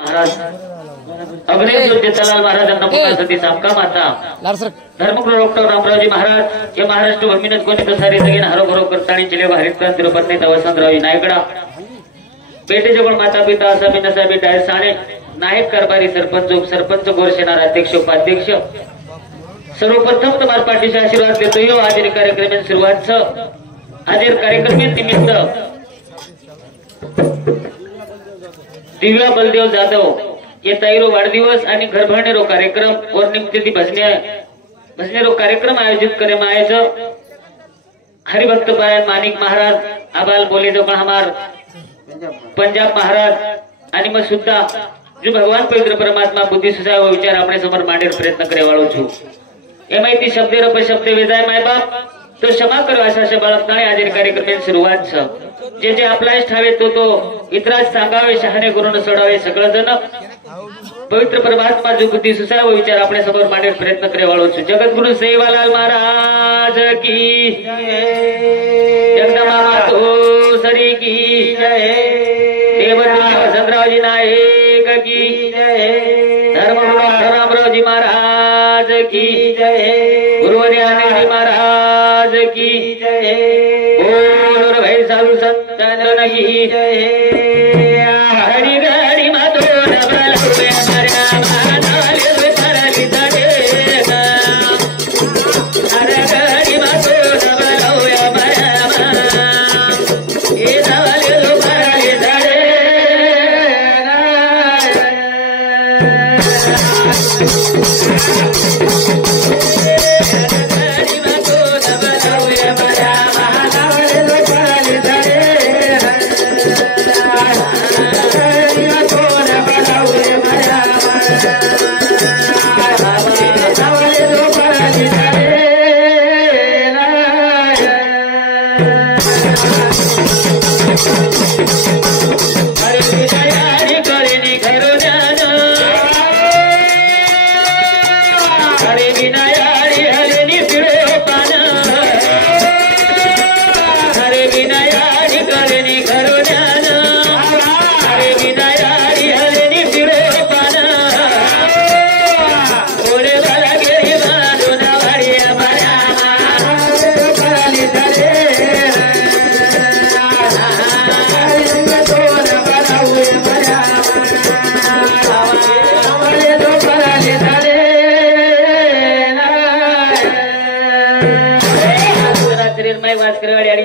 महाराज अग्रणी ज्योतिलाल महाराजांना मुखासाठी सामका माता धर्मगुरु डॉक्टर रामरावजी महाराज हे महाराष्ट्र भूमीनच कोणी सारे सगळे हरोभरो करताणी जिल्हे हरितक्रांत तिरुपती वसंतराव नायगडा पेटेचे पण माता पिता सभी नसाबी डाय साने नायक कारभारी सरपंच उपसरपंच गोरसेनार अध्यक्ष उपाध्यक्ष सर्वप्रथम तुम्हारा पाठीशी आशीर्वाद देतो यो आजर कार्यक्रम सुरुवात आजर कार्यक्रम निमित्त दिव्या बलदेव जाधव ये तैरो वाढदिवस आणि घरभरणेरो कार्यक्रम और निमित्ती भजनेरो कार्यक्रम आयोजित करे मायेचं हरिभक्त पारायण मानिक महाराज आबाल बोले जो हमार पंजाब महाराज आणि मग सुद्धा जो भगवान पवित्र परमात्मा बुद्धी सुसाय विचार आपणे समोर मांडेर प्रयत्न करे वाळो छु ए माहिती शब्दे रप शब्दे वेजाय माय बाप तो क्षमा करो अशा शब्दाने आज कार्यक्रम सुरुवात जे जे आपला ठावे तो इतराज सांगावे शहाणे करून सोडावे सगळं जण पवित्र परमात्मा जो बुद्धी सुसाय विचार आपणे समोर मांडेर प्रयत्न करे वाळो छु जगद्गुरु सेवालाल महाराज की जगदंबा मातो सरी की जय देवदेव वसंतरावजी नायक की जय धर्मगुरु रामरावजी महाराज की जय गुरुवर्य महाराज की जय बोल भाई साधु संतन की जय हरि गरी मातो नबल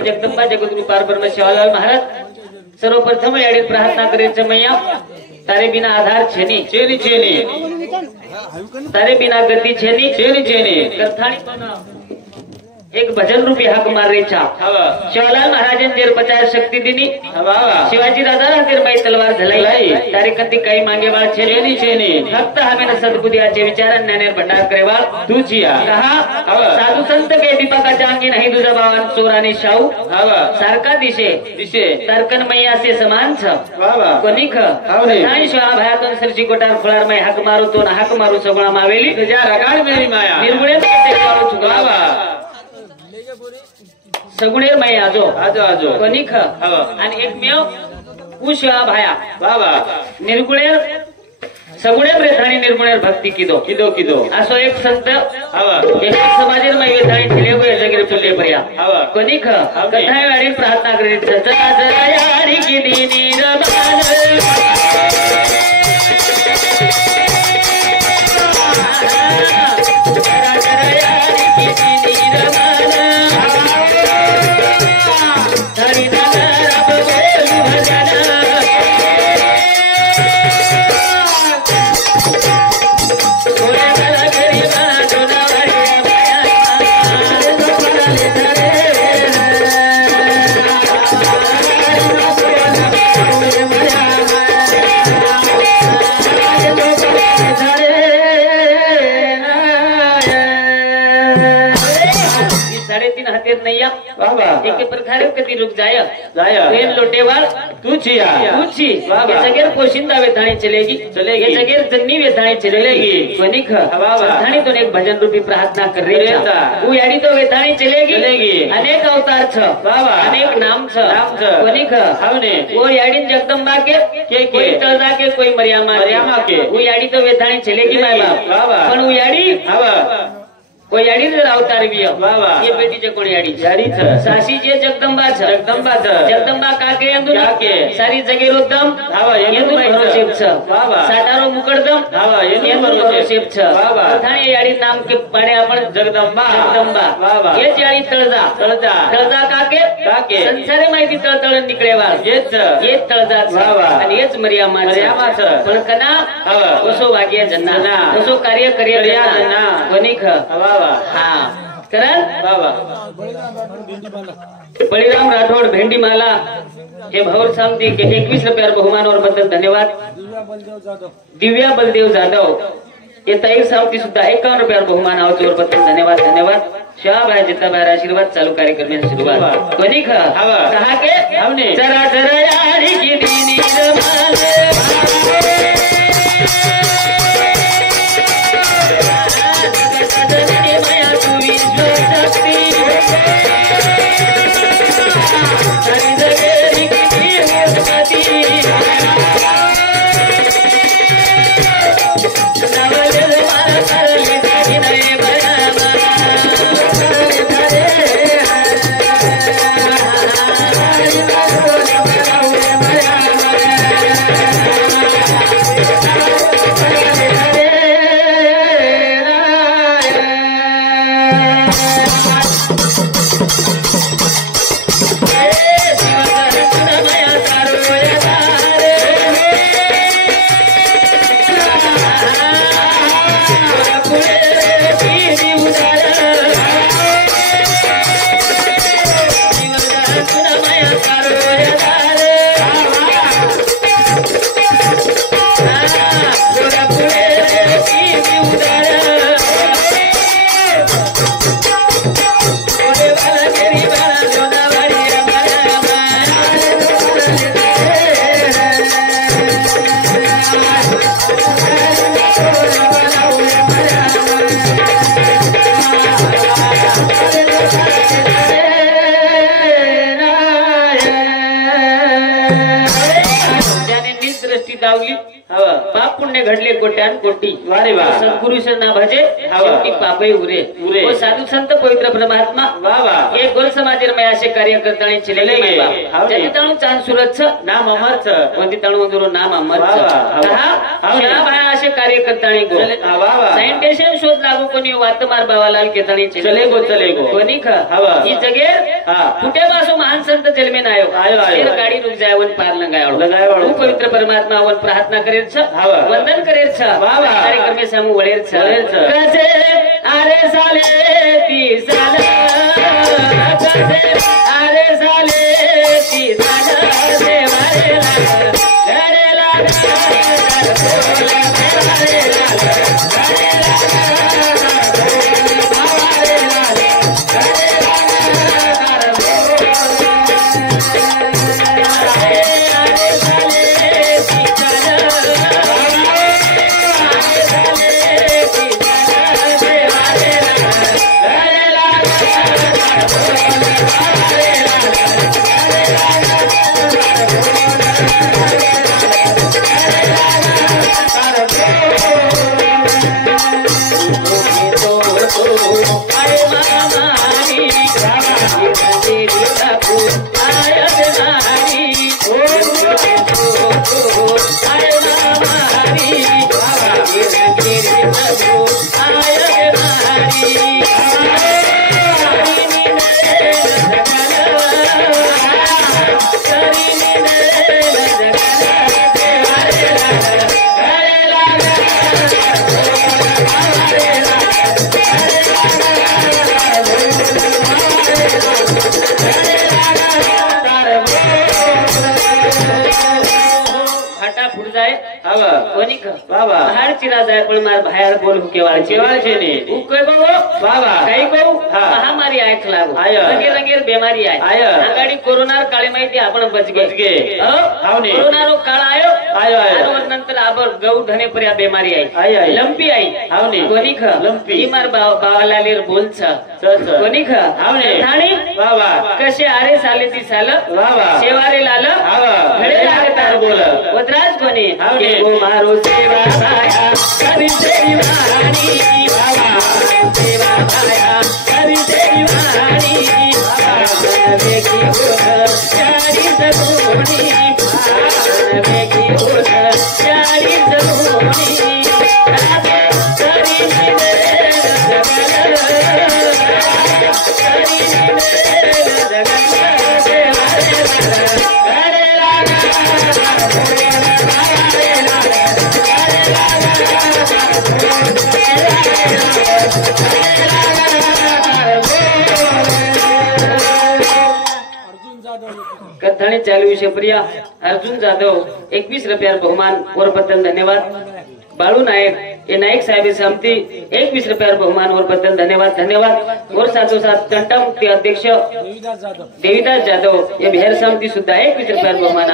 जगदंबा जगद्गुरु पारब्रह्म शिवालाल महाराज सर्वप्रथम याडी प्रार्थना करे मैया तारे बिना आधार छेनी चेनी चेनी तारे बिना गति छेनी चेनी चेनी करथाणी एक भजन रूपी हाक मार रे छा शिवालाल महाराजन जेर बचाय शक्ति दिनी शिवाजी दादा तेर माई तलवार झलाई तारे कती काही मांगे वाळ छेनी छेनी फक्त हमें सद्बुद्धियाचे विचार ज्ञानेर भंडार करेवाळ तुझिया कहा साधु संत के दीपकाच्या अंगी नाही तुझा भावान चोराने शाहू सारखा दिशे दिशे तर्कन मैया से समान छ कोणी ख नाही शिवा भयातून सरची कोटार फळार मै हाक मारू तो ना हाक मारू सगळा मावेली तुझ्या रगाड मेरी माया निर्गुणे ते काढू चुगावा सगुणे मै आजो आजो आजो कोणी ख आणि एकमेव उशिवा भाया बाबा निर्गुणे सगुणे प्रेथाणी निर्गुणे भक्ती किदो किदो किदो असो एक संत एक समाजेर मै वेथाणी ठेले होय जगीर पुल्ले पर्या कोणी ख कथा वाडी प्रार्थना करीत जरा जरा यारी किनी निरमान नैया बाबा एक प्रकारे कधी रुक जाय जाय ट्रेन लोटेवाल तू छिया पूछी बाबा ये जगह पोशिंदा वेथाणी चलेगी चलेगी ये जगह जन्नी वेथाणी चलेगी वनिक बाबा वेथाणी तो एक भजन रूपी प्रार्थना कर रही था वो याडी तो वेथाणी चलेगी अनेक अवतार छ बाबा अनेक नाम छ वनिक हमने वो याडी जगदम्बा के कोई तळजा के कोई मरियामा के वो याडी तो वेथाणी चलेगी माय बाप बाबा पण वो याडी वो याडी जर अवतार भी बाबा ये बेटी जे कोण याडी छ सासी जे जगदम्बा छ जगदम्बा काके अंदु काके सारी जगे रोदम येंदु भरोसेप छ बाबा सातारो मुकड़दम येंदु भरोसेप छ बाबा थाणे याडी नाम के पाणे आपण जगदम्बा बाबा ये याडी तळजा काके संसारे माहिती तळतळ निकळेवा ये तळजा बाबा आणि हेच मरियामा छ पण कना कसो वाग्य जन्ना कसो कार्य करिय जन्ना वनिख हाँ करण बाबा बळीराम राठौड़ भेंडीमाला हे भवर सामती के 21 रुपया बहुमान और बद्दल धन्यवाद दिव्या बलदेव जाधव ये ताई सामती सुद्धा 51 रुपया बहुमान आवचे और बद्दल धन्यवाद शाहबाई जिताबाई आशीर्वाद चालू कार्यक्रम में शुरुआत कोणी कहा के हमने जरा जरा यारी की दीनी रमाले पाप पुण्य घडले कोट्यान कोटी वारे वा सद्गुरु ना भजे शेवटी पापही उरे वो साधु संत पवित्र परमात्मा एक गोल समाजेर में असे कार्य करतानी चलेले जति ताणु चांद सूरज छ नाम अमर छ वंती ताणु वंदुरो नाम अमर छ कहा क्या भाई असे कार्य करतानी गो साइंटिस्ट शोध लागू कोणी वात मार बावालाल केतानी चले गो कोणी ख ही जगे कुठे पासो महान संत जन्मेन आयो गाडी रुक जाय वन पार लगायो पवित्र परमात्मा वन प्रार्थना करे वंदन करे कार्यक्रम में सामू वळेर कसे अरे साले ती साल कसे अरे साले ती साल देवारे घरेला कोणी बाबा बाहेरची राजा आहे पण मार बाहेर बोल हुकेवाळची ने उकय बाबा काही कहू महामारी ऐक लागू रंगे रंगेर बेमारी आहे आगाडी कोरोना काळी माहिती आपण बचगे कोरोना रो काळ आयो और नंतर आबर गौ धने पर्या बेमारी आई लंपी आई हावने कोणी लंपी ही मार बावाला लेर बोलछ कोणी ठाणी बाबा कसे आरे साले ती साल बाबा शेवारे लाल घडे लागतार बोल वदराज कोणी गो मारो सेवा भाया करी देवी वाणी बाबा सेवा भाया करी देवी वाणी बाबा बेगी बोल चारी जगोणी बाबा बेगी बोल चारी जगोणी कथाणी चालू विषय प्रिया अर्जुन जाधव 21 रुपया बहुमान और बद्दल धन्यवाद बाळू नायक ये नायक साहेब समती 21 रुपया बहुमान और बद्दल धन्यवाद और साथों साथ कंटम के अध्यक्ष देवीदास जाधव ये बिहार समिति सुद्धा 21 रुपया बहुमान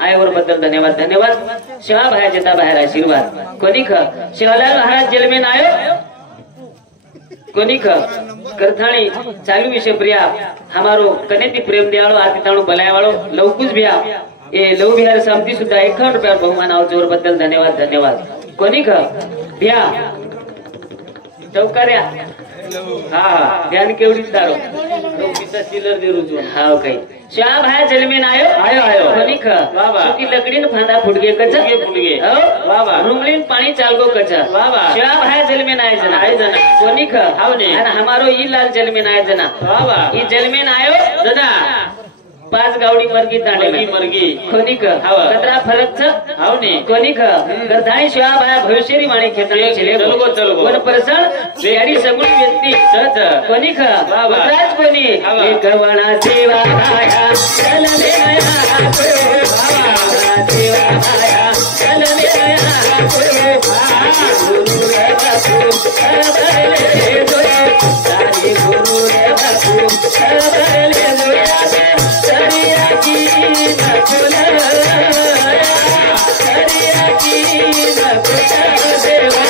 आय और बद्दल धन्यवाद शिवा भाया जता बाहेर आशीर्वाद कोणी शिवालाल महाराज जेल में आयो कोनी करथाणी चालू विषय प्रिया हमारो कनेती प्रेम दियाळो आती ताणो बलाय वाळो लवकुज भ्या ए लव बिहार समिति सुद्धा 51 रुपया बहुमान आव जोर बद्दल धन्यवाद कोनी भ्या चौकार्या हा ध्यान केवढीच दारो पिसा चिलर दे रुजो हाव काही श्याम भाया जलमेन आयो कोनी बाबा की लकडीन फांदा फुटगे फुटगे हो बाबा रुंगलीन पाणी चालगो कच बाबा श्याम भाया जलमेन आय जना कोनी हावने आणि हमारो ई लाल जलमेन आय जना बाबा ई जलमेन आयो जना 5 गावडी मरगी तांडे मरगी कोनी कतरा फरक छ हावने कोनी गरधाणी शिवा भाया भविष्यरी वाणी खेताने चले चलो कोण परसण बेडी सगुणी व्यक्ती सच कोनी बाबा राज कोनी एक गवणा सेवा भाया चलने आया बाबा सेवा भाया चलने आया गुरु रे बापू सबले दो सारे गुरु रे बापू सबले दो सरिया की नकुला सरिया की नकुला देवा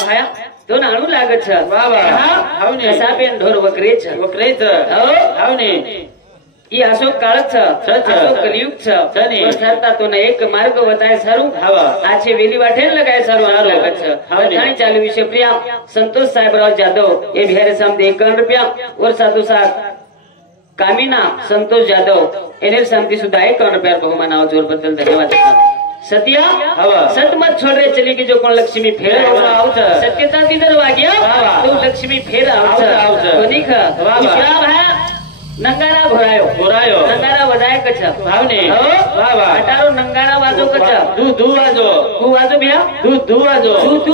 भाया दोन आणू लागत छ बाबा हावने सापेन ढोर वकरेच हावने ई अशोक काळच छ अशोक कलियुग छ तने सरता तो ने एक मार्ग बताय सारू हावा आछे वेली वाठेन लगाय सारू आणू लागत छ हावने चालू विषय प्रिया संतोष साहेबराव जाधव ये बिहार सामने 51 रुपया और साधु साथ कामिना संतोष जाधव एने समिति सुद्धा 51 रुपया बहुमान आव जोर बद्दल धन्यवाद सत्या हवा सत मत छोड़ रे चली की जो कोण लक्ष्मी फेर आवत सत्यता तिधर वाग्या तो लक्ष्मी फेर आवत कोणी विश्वा भाया नंगारा घोरायो नंगारा वदाय कछ भावने हो बाबा अटारो नंगारा वाजो कछ दू वाजो कु वाजो भैया दू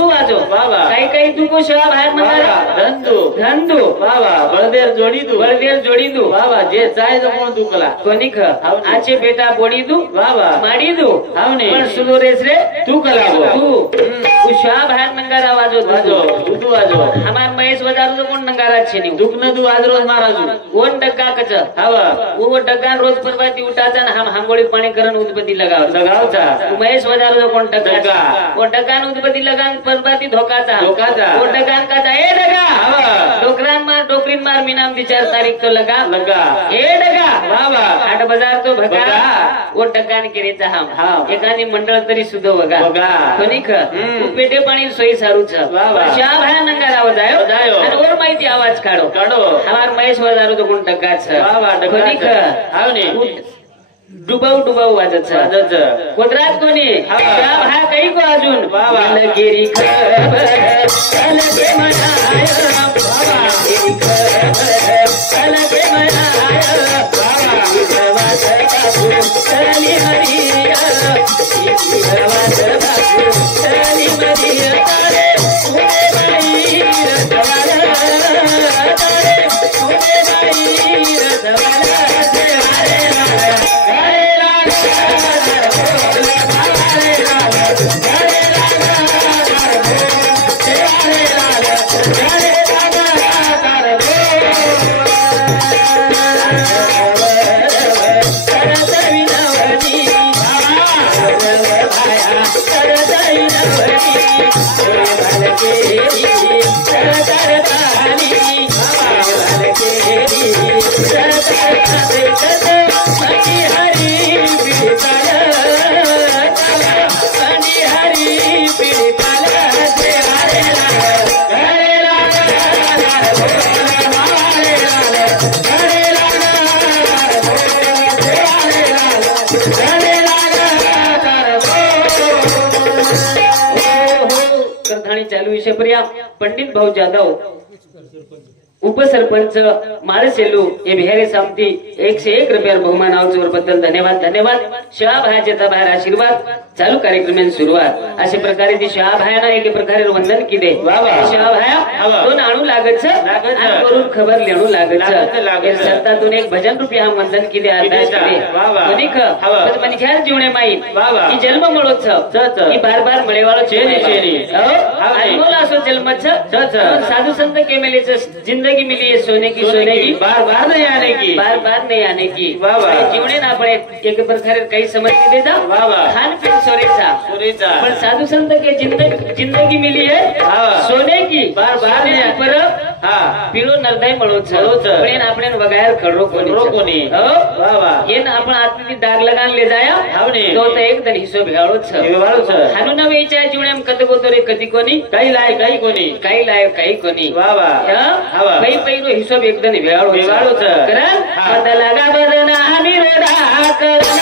वाजो बाबा काही तू को शिवा बाहेर नंगारा धंदू बाबा बळदेर जोडी दू बाबा जे चाय जो कोण दुकला कोणी आचे बेटा बोडी दू बाबा माडी दू हावने पण सुलो रेस रे तू कलागो तू शिवा बाहेर नंगारा वाजो दू वाजो हमार महेश वजारो कोण नंगारा छेनी दुकन दू आज रोज महाराजू कोण डग्गा कच हवा वो डग्गा रोज परवाती उठाचा आणि हांगोळी पाणी करण उदबत्ती लगावचा महेश वजारो जो कोण टकान उदबत्ती लगान परबाती धोकाचा टकान काचा ए डगा डोकरीन मार मीनाम विचार तारीख तो लगा ए डगा बाबा 8 बाजार तो भगा वो टकान केरेचा हम एकानी मंडळ तरी सुद्धा बघा कोणी ख पेटे पाणी सोयी सारू छ श्या भाया नंगा राव जायो आणि और माहिती आवाज काढो हमार महेश वजारो तो कोण टका छ कोणी ख हावने डुबाऊ वाजत कोदरात कोणी हा काही को अजून गेरी चालू विषय पर्या पंडित भाऊ जाधव उपसरपंच माळसेलू हे बिहारी सामती 101 रुपयावर बहुमान बद्दल धन्यवाद शिवाभायाचे बाहेर आशीर्वाद चालू कार्यक्रम सुरुवात अशा प्रकारे ती शिवाभायानं एक प्रकारे वंदन केले शिवाभाया दोन आणू लागत करून खबर लेणू लागत सत्तातून एक भजन रूपी हा वंदन केले अभ्यास केले मनख्यार जीवने माई ही जन्म मळोत्सव ही बार मळेवाळो असो जन्म साधु संत के मेले जिंदगी मिली है सोने की बार नहीं आने की जीवने ना पड़े एक प्रकार कई समझ देता खान पीन सोरेचा पर साधु संत के जिंदगी मिली है सोने की बार नहीं पर पिळो नरदाय मळोत्सव आपण वगायर खडरो कोणी ये ना आपण आतली डाग लगान ले जाया तो एक दिन हिशो भेळोच हानु नवे इच्छा जीवने कतको तोरे कधी कोणी काही लाय काही कोणी पहिलो हिशोब एकदम वेळाळोच कारण पता लगा बदना आणि रोडा करना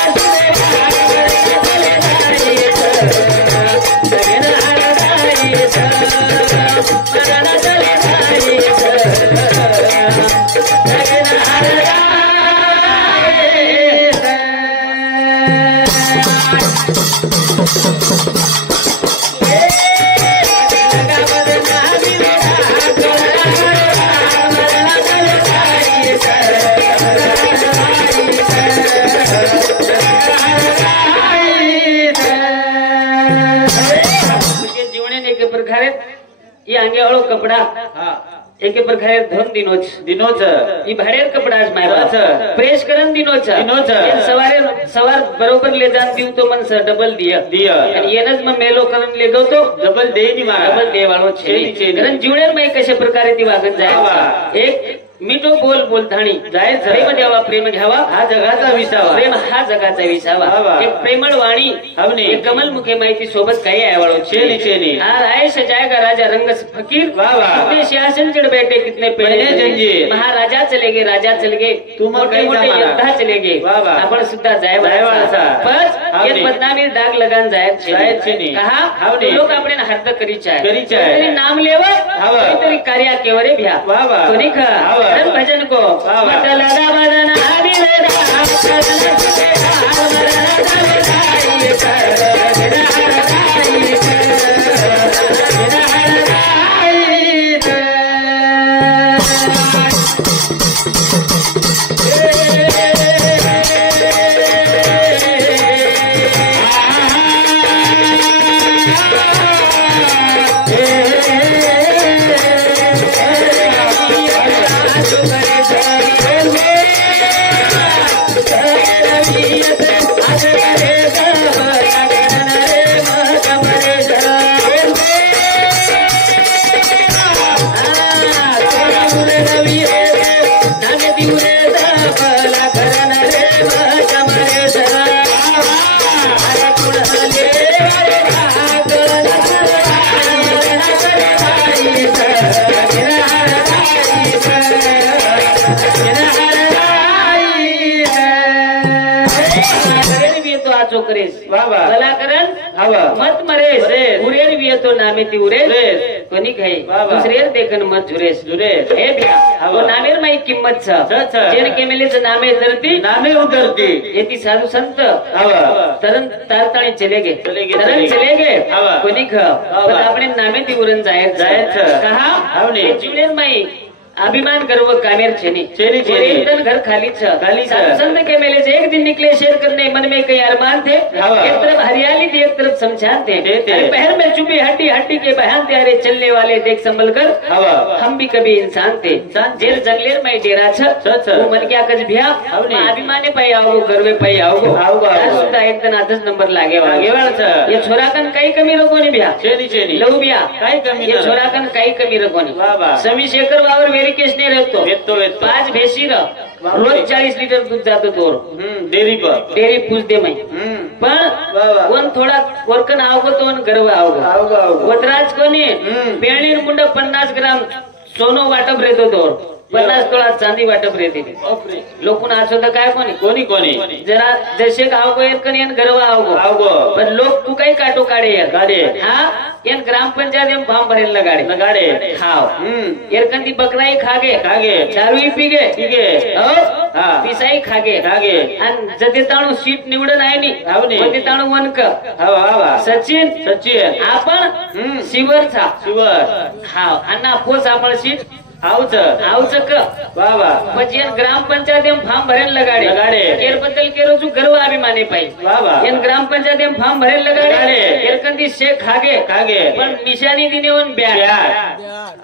ये आंगे वालों कपड़ा एक प्रकारे धन दिनोच ये भाडेर कपड़ा प्रेस करन दिनोच सवार बरोबर ले जान दिव तो मन डबल दिया आणि येनच मग मेलो करन ले गो तो डबल दे नी मारा डबल दे वाळो छे कारण जीवनेर मै कशा प्रकारे ती वागत जाय एक मिठो बोल धाणी जायचं प्रेम द्यावा प्रेम घ्यावा हा जगाचा विसावा प्रेम हा जगाचा विसावा एक प्रेमळ वाणी हमने एक कमल मुखे माहिती सोबत काही आवाळो चेनी हा आए सजाएगा राजा रंग फकीर कितने सिंहासन चढ़ बैठे कितने पेड़े जंजीर महाराजा चले गए तू मोठे योद्धा चले गए आपण सुद्धा जायवाळा बस ये बदनामी डाग लगान जायचे कहा लोक आपण हद्द करीचाय नाम लेवा काहीतरी कार्य केवरे भ्या कोणी खा भजन को लगा बदन आचो करेस भला करन मत मरेस उरेर भी तो नामे ती उरेस कोणी खाई दुसरेर देखन मत झुरेस हे बिया वो नामेर माई किंमत छ जेन केमेलेच नामे उतरती येती साधू संत तरन तारताणी चले गे कोणी ख पण आपण नामे ती उरन जायच कहा जुनेर माई अभिमान गर्व कामेर छेनी घर खाली संत के मेले से एक दिन निकले शेर करने मन में कई अरमान थे एक तरफ हरियाली थी एक तरफ शमशान थे पहर में चुपी हड्डी हड्डी के बयान थे अरे चलने वाले देख संभल कर हम भी कभी इंसान थे जेल जंगलेर में डेरा छ मन क्या कज भैया अभिमाने पाई आओ गर्वे पाई आओ सुद्धा एक दिन 10 नंबर लागे ये छोराकन काही कमी रखो नहीं भैया लहू भैया ये छोराकन काही कमी रखो नहीं समी शेखर बाबर केस नहीं रहतो 5 भैंसी रोज 40 लीटर दूध जातो तोर डेरी पूछते मैं पण कोण थोडा वरकन आवगो तो गर्व आवगो वतराज कोणी बेणीर मुंड 50 ग्राम सोनो वाटप रहतो तोर 50 तोळा चांदी वाटप रहते लोकून आछो तर काय कोणी जरा जसे आवगो एकन येन गर्व आवगो पण लोक तू काही काटो काढे हा येन ग्राम पंचायत एम फॉर्म भरेल लगाडे खाओ एरकंदी बकराई खागे दारू पीगे पिसाई खागे आणि जते ताणू सीट निवडन आहे नी ते ताणू वनक सचिन आपण शिवर खाओ अन्ना पोस आपण सीट आवच क પછી ગ્રામ પંચાયત એમ ફાર્મ ભરેલ લગાડે કેર બદલ કેરો છું ગર્વ અભિમાને પાઈ એન ગ્રામ પંચાયત એમ ફાર્મ ભરેલ લગાડે કેરકંદી શેખ ખાગે પણ નિશાની દીને ઓન બ્યાર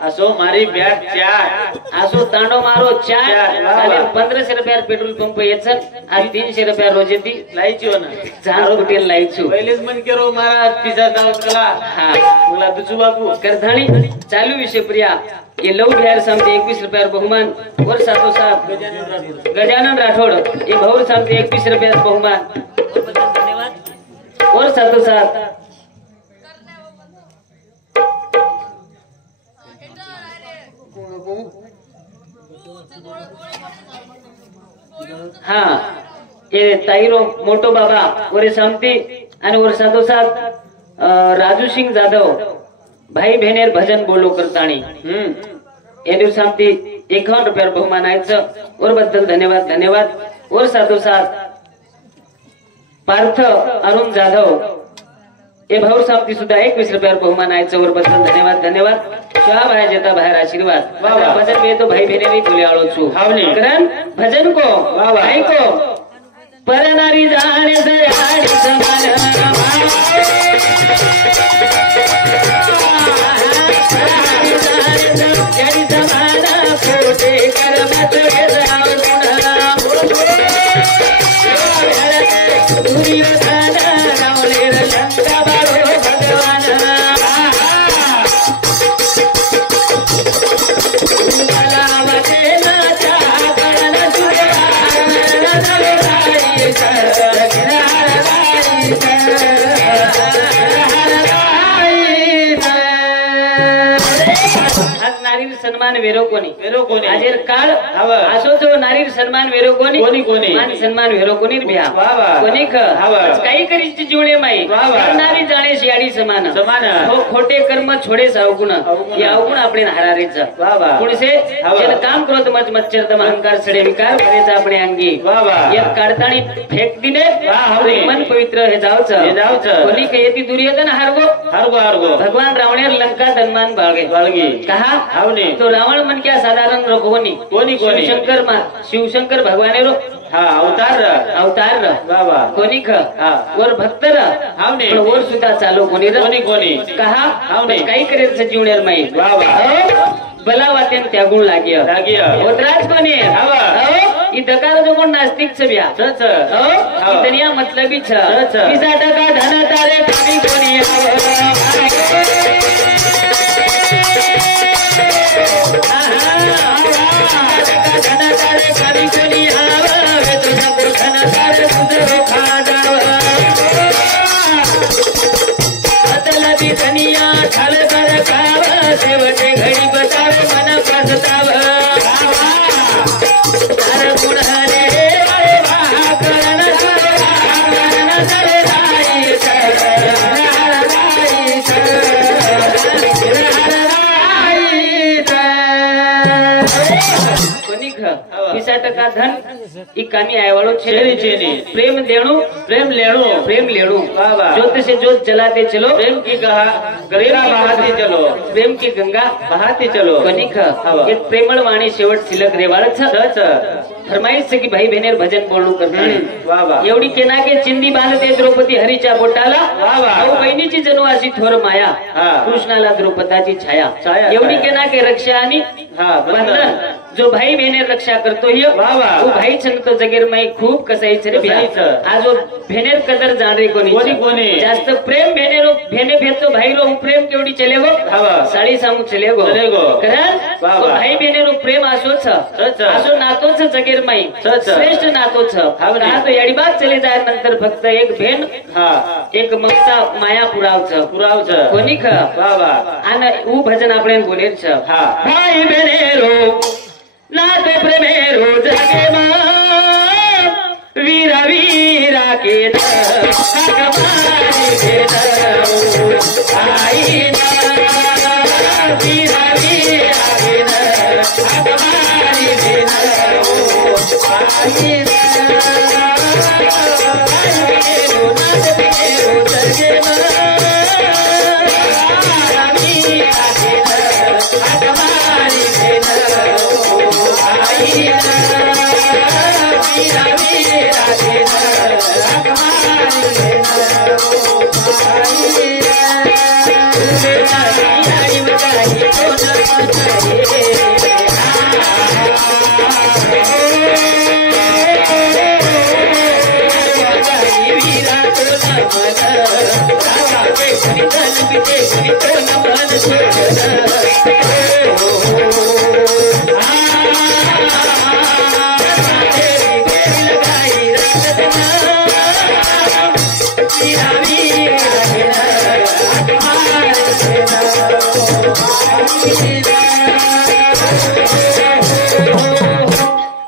આસો મારી બ્યાર ચાર આસો તાંડો મારો ચાર અને 1500 રૂપિયા પેટ્રોલ પંપ येचन आज 300 રૂપિયા રોજેથી લાઈચ્યો ના જાન હોટેલ લાઈચ્યો પહેલેજ મન કેરો મારા પીઝા દાવ કલા હા બોલા દુચુ બાપू કરધાણી ચાલુ વિશે પ્રિયા ये लव बिहार सामने 21 रुपया बहुमान और साथों साथ गजानन राठौड़ ये भौर सामने 21 रुपया बहुमान और साथों साथ हाँ ये ताईरो मोटो बाबा और सामती और साथों साथ राजू सिंह जाधव भाई बहनेर भजन बोलो करताणी ये दिवसांती 51 रुपया बहुमान और बद्दल धन्यवाद और साथों साथ पार्थ अरुण जाधव ये भाऊ सामती सुद्धा 21 रुपया बहुमान और बद्दल धन्यवाद शिवा भाई जेता बाहेर आशीर्वाद भजन में तो भाई बहने भी बोले आलो छु करण भजन को भाई को परनारी जाने से आड़ी समान सन्मान वेरो कोणी आजेर काळ असो जो नारी सन्मान वेरो कोणी मान सन्मान वेरो कोणी भ्या कोणी काही करीची जीवणे माई नारी जाणे शियाडी समान हो खोटे कर्म छोडे सावगुण हे अवगुण आपण हारारेच पुढसे जन काम करत मच मच्छर तम अहंकार सडे विकार करेचा आपण अंगी या काढताणी फेक दिने मन पवित्र हे जावच कोणी येती दुर्योधन हारगो भगवान रावणेर लंका धनमान बाळगे कहा तो रावण मन क्या साधारण रघुवनी कोणी शिवशंकर भगवाने रो अवतार बाबा कोणी वर भक्त वर सुद्धा चालू कोणी कहा काही करेल जीवनेर माई भला वातेन त्यागुण लागिय होतराज कोणी ई दकार जो कोण नास्तिक छ ब्या दुनिया मतलबी छ पिसा टका धन तारे कमी कोणी घड़ी बतावे मन पछताव 20% धन ई कामी आयवाळो छे छे प्रेम देणु प्रेम लेणु वाह वाह ज्योत से ज्योत जलाते चलो प्रेम की गंगा बहाते चलो प्रेम की गंगा बहाते चलो कनिक ये प्रेमळ वाणी शेवट शिलक रेवाळ छ फरमाईश से की भाई बहनेर भजन बोलणू करताना वाह वाह एवढी केना के चिंदी बांधते द्रौपदी हरीच्या बोटाला वाह वाह बहिणीची जणू अशी थोर माया कृष्णाला द्रौपदाची छाया एवढी केना के रक्षा आणि बंधन जो भाई बहनेर रक्षा करतो ये वाह वाह भाई छन तो जगेर मै खूप कसाईच रे आज बहनेर कदर जाणरे कोणी जास्त प्रेम भेने भेटतो भाई रो प्रेम केवढी चलेगो साडी सामू चलेगो कारण भाई बहनेरो प्रेम असो नातोच जगेर माई श्रेष्ठ नातोच तो याडी बात चले जाय नंतर फक्त एक भेन एक ममता माया पुरावच कोणी वाह वाह आणि ऊ भजन आपण बोलेर छ भाई बहनेरो नाते प्रेमेरो जगे वीरा वीरा के हकमारी भेद आई वीरा वीरा के हकमारी भेद आई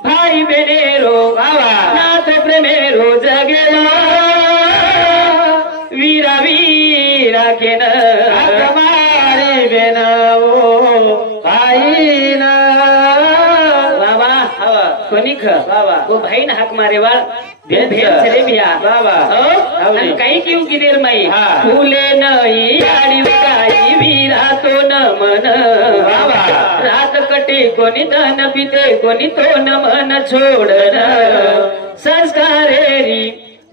भाई बहनेरो नाथ प्रेमेरो जगेला वीरा वीरा के हमारी बेनाओ भाई ना बाबा कोनिक वो भाई ना हक मारे वाल भेद चले बिया बाबा काही क्यों की देर माई फूले नहीं आड़ी काही वीरा तो न मन बाबा रात कटे कोणी धन पिते कोणी तो न मन छोडन संस्कारेरी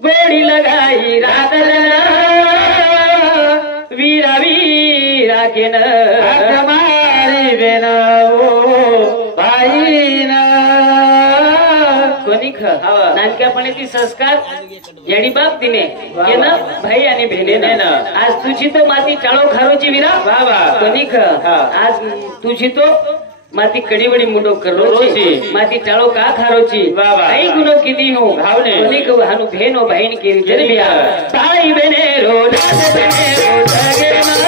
गोडी लगाई रात वीरा वीरा के हमारी बेनाओ भाई ना कोणी नानक्यापणे ती संस्कार याडी बाप तिने के ना भाई आणि बहिणीने ना आज तुझी तो माती टाळो खारोची वीरा बाबा कोणी आज तुझी तो माती कड़ीवड़ी मुंडो करोची माती टाळो का खारोची बाबा आई गुनो किदी नो भावने कोणी को हानु भेनो बहिण केरी जरी बिया भाई बहनेरो नाथ बहनेरो जगे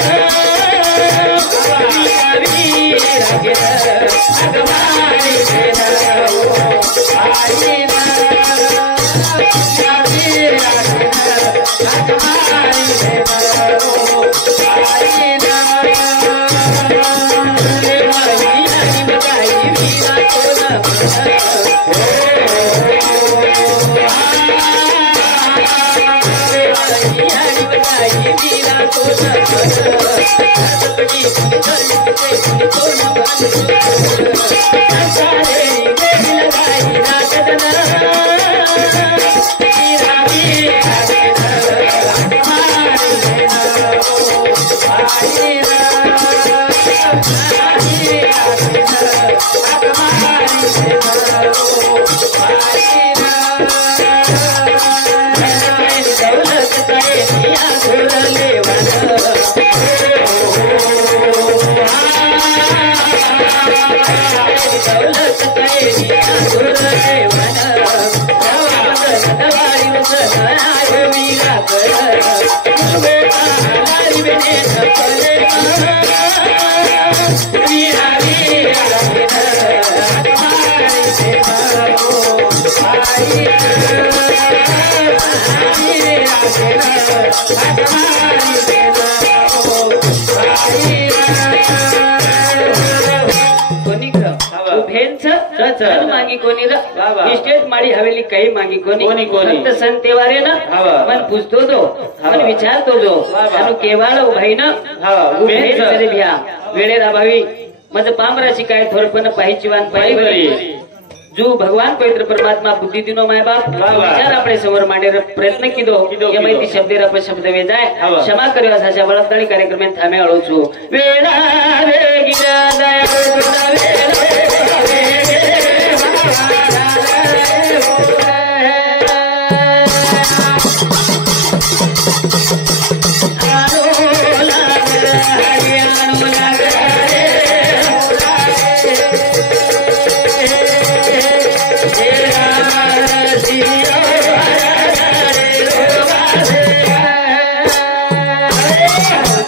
भेंच धन मागी कोणी र इस्टेट माडी हवेली काही मागी कोणी संत संतेवारे ना मन पूछतो जो मन विचारतो जो अनु केवाळ उभाई ना भेंच तरी भ्या वेळेला भावी माझं पामराची काय थोरपण पाहिजीवान पाहिजे जो भगवान पवित्र परमात्मा बुद्धि दिनो माय बाप विचार अपने समोर मांडे प्रयत्न कीधो ये माहिती शब्देर पर शब्द वे जाय क्षमा कर्यो असाच्या बळकतळी कार्यक्रम थामे आळो छु वेळा रे गिरा दया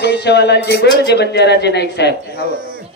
देशवालांचे गोड जे बंजाराचे नाईक साहेब